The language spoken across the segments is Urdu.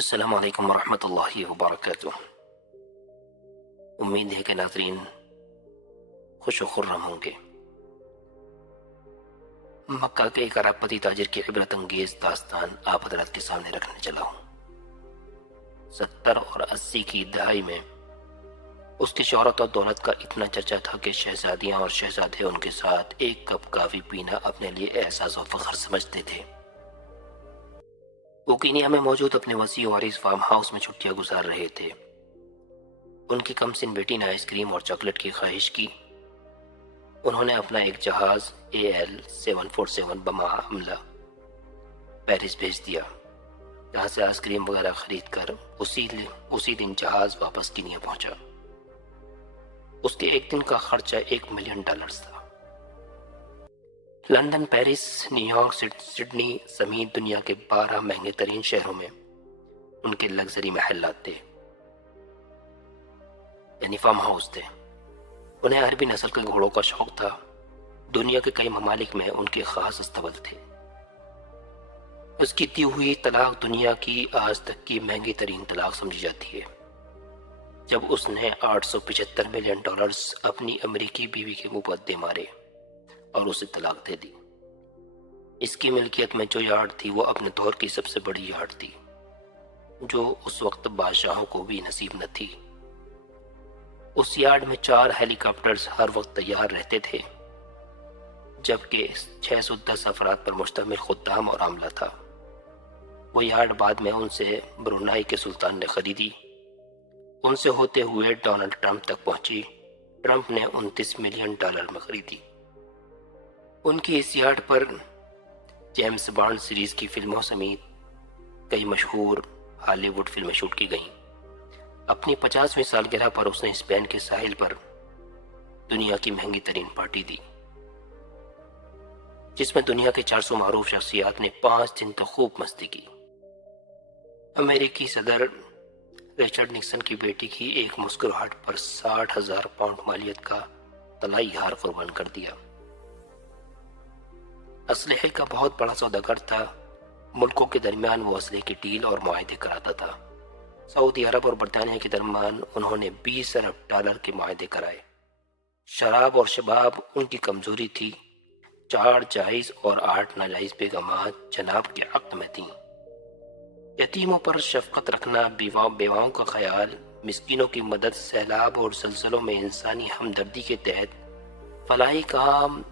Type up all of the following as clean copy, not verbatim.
السلام علیکم ورحمۃ اللہ وبرکاتہ۔ امید ہے کہ ناظرین خوش و خرم ہوں گے۔ مکہ کے ایک عرب پتی تاجر کی عبرت انگیز داستان آپ حضرات کے سامنے رکھنے چلا ہوں۔ 70 اور 80 کی دہائی میں اس کی شہرت اور دولت کا اتنا چرچا تھا کہ شہزادیاں اور شہزادے ان کے ساتھ ایک کپ کافی پینا اپنے لیے اعزاز و فخر سمجھتے تھے۔ وہ کینیا میں موجود اپنے وسیع و عریض فارم ہاؤس میں چھٹیاں گزار رہے تھے۔ ان کی کم سن بیٹی نے آئس کریم اور چاکلیٹ کی خواہش کی۔ انہوں نے اپنا ایک جہاز AL-747 بمحملہ پیرس بھیج دیا، جہاں سے آئس کریم وغیرہ خرید کر اسی دن جہاز واپس کینیا پہنچا۔ اس کے ایک دن کا خرچہ $1 ملین تھا۔ London, Paris, new York, Sydney سمیت دنیا کے 12 مہنگے ترین شہروں میں ان کے لگژری محلات تھے، یعنی فارم ہاؤس تھے۔ انہیں عربی نسل کے گھوڑوں کا شوق تھا۔ دنیا کے کئی ممالک میں ان کے خاص استبل تھے۔ اس کی دی ہوئی طلاق دنیا کی آج تک کی مہنگی ترین طلاق سمجھی جاتی ہے، جب اس نے $875 ملین اپنی امریکی بیوی کے منہ پر دے مارے اور اسے طلاق دے دی۔ اس کی ملکیت میں جو یارڈ تھی وہ اپنے دور کی سب سے بڑی یارڈ تھی، جو اس وقت بادشاہوں کو بھی نصیب نہ تھی۔ اس یارڈ میں 4 ہیلی کاپٹرز ہر وقت تیار رہتے تھے، جبکہ 610 افراد پر مشتمل خدام اور عاملہ تھا۔ وہ یارڈ بعد میں ان سے برونائی کے سلطان نے خریدی۔ ان سے ہوتے ہوئے ڈونلڈ ٹرمپ تک پہنچی۔ ٹرمپ نے $29 ملین میں خریدی۔ ان کی اس یارڈ پر جیمز بانڈ سیریز کی فلموں سمیت کئی مشہور ہالی ووڈ فلمیں شوٹ کی گئیں۔ اپنی 50ویں سالگرہ پر اس نے اسپین کے ساحل پر دنیا کی مہنگی ترین پارٹی دی، جس میں دنیا کے 400 معروف شخصیات نے 5 دن تک خوب مستی کی۔ امریکی صدر رچرڈ نکسن کی بیٹی کی ایک مسکراہٹ پر 60,000 پاؤنڈ مالیت کا طلائی ہار قربان کر دیا۔ اسلحے کا بہت بڑا سوداگر تھا۔ ملکوں کے درمیان وہ اسلحے کی ڈیل اور معاہدے کراتا تھا۔ سعودی عرب اور برطانیہ کے درمیان انہوں نے $20 ارب کے معاہدے کرائے۔ شراب اور شباب ان کی کمزوری تھی۔ 4 جائز اور 8 ناجائز بیگمات جناب کے عقد میں تھیں۔ یتیموں پر شفقت رکھنا، بیواؤں کا خیال، مسکینوں کی مدد، سیلاب اور زلزلوں میں انسانی ہمدردی کے تحت فلاحی کام،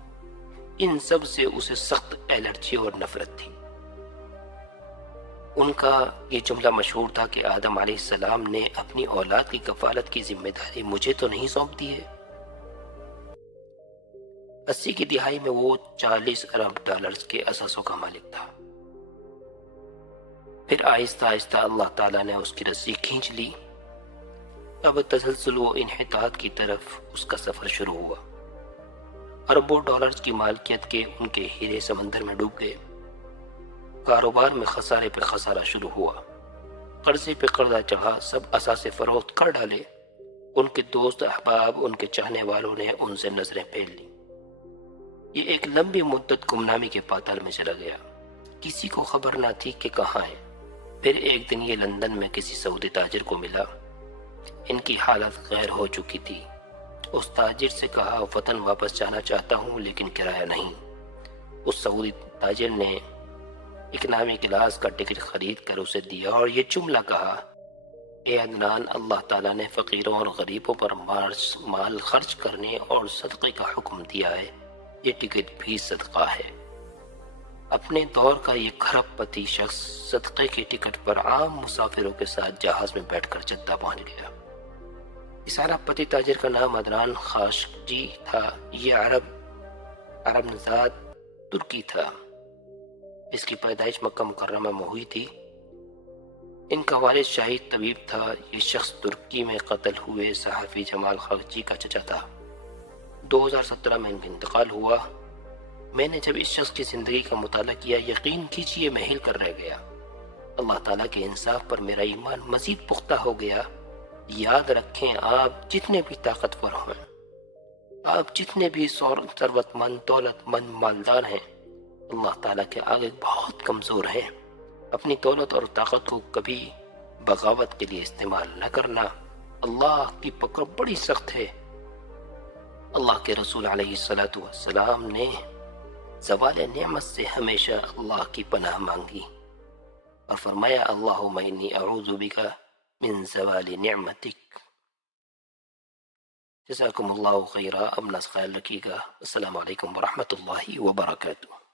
ان سب سے اسے سخت الرجی اور نفرت تھی۔ ان کا یہ جملہ مشہور تھا کہ آدم علیہ السلام نے اپنی اولاد کی کفالت کی ذمہ داری مجھے تو نہیں سونپ دی ہے۔ 80 کی دہائی میں وہ $40 ارب کے اثاثوں کا مالک تھا۔ پھر آہستہ آہستہ اللہ تعالیٰ نے اس کی رسی کھینچ لی۔ اب تسلسل و انحطاط کی طرف اس کا سفر شروع ہوا۔ اربوں ڈالرز کی مالکیت کے ان کے ہیرے سمندر میں ڈوب گئے۔ کاروبار میں خسارے پہ خسارہ شروع ہوا۔ قرضے پہ قرضہ چڑھا، سب اثاثے فروخت کر ڈالے۔ ان کے دوست احباب، ان کے چاہنے والوں نے ان سے نظریں پھیر لیں۔ یہ ایک لمبی مدت گمنامی کے پاتال میں چلا گیا۔ کسی کو خبر نہ تھی کہ کہاں ہے۔ پھر ایک دن یہ لندن میں کسی سعودی تاجر کو ملا۔ ان کی حالت غیر ہو چکی تھی۔ اس تاجر سے کہا، وطن واپس جانا چاہتا ہوں لیکن کرایہ نہیں۔ اس سعودی تاجر نے اکنامی کلاس کا ٹکٹ خرید کر اسے دیا اور یہ جملہ کہا، اے عدنان، اللہ تعالیٰ نے فقیروں اور غریبوں پر مال خرچ کرنے اور صدقے کا حکم دیا ہے، یہ ٹکٹ بھی صدقہ ہے۔ اپنے دور کا یہ کھرب پتی شخص صدقے کے ٹکٹ پر عام مسافروں کے ساتھ جہاز میں بیٹھ کر جدہ پہنچ گیا۔ اس عرب پتی تاجر کا نام عدنان خاشقجی تھا۔ یہ عرب نژاد ترکی تھا۔ اس کی پیدائش مکہ مکرمہ میں ہوئی تھی۔ ان کا والد شاہد طبیب تھا۔ یہ شخص ترکی میں قتل ہوئے صحافی جمال خاشقجی کا چچا تھا۔ 2017 میں ان کا انتقال ہوا۔ میں نے جب اس شخص کی زندگی کا مطالعہ کیا، یقین کیجئے میں ہل کر رہ گیا۔ اللہ تعالیٰ کے انصاف پر میرا ایمان مزید پختہ ہو گیا۔ یاد رکھیں، آپ جتنے بھی طاقتور ہیں، آپ جتنے بھی ثروت مند، دولت مند، مالدار ہیں، اللہ تعالیٰ کے آگے بہت کمزور ہیں۔ اپنی دولت اور طاقت کو کبھی بغاوت کے لیے استعمال نہ کرنا۔ اللہ کی پکڑ بڑی سخت ہے۔ اللہ کے رسول علیہ السلام نے زوال نعمت سے ہمیشہ اللہ کی پناہ مانگی اور فرمایا اللہم انی اعوذ بک من زوال نعمتک۔ جزاکم اللہ خیرہ۔ اپنا خیال رکھیے گا۔ السلام علیکم ورحمۃ اللہ وبرکاتہ۔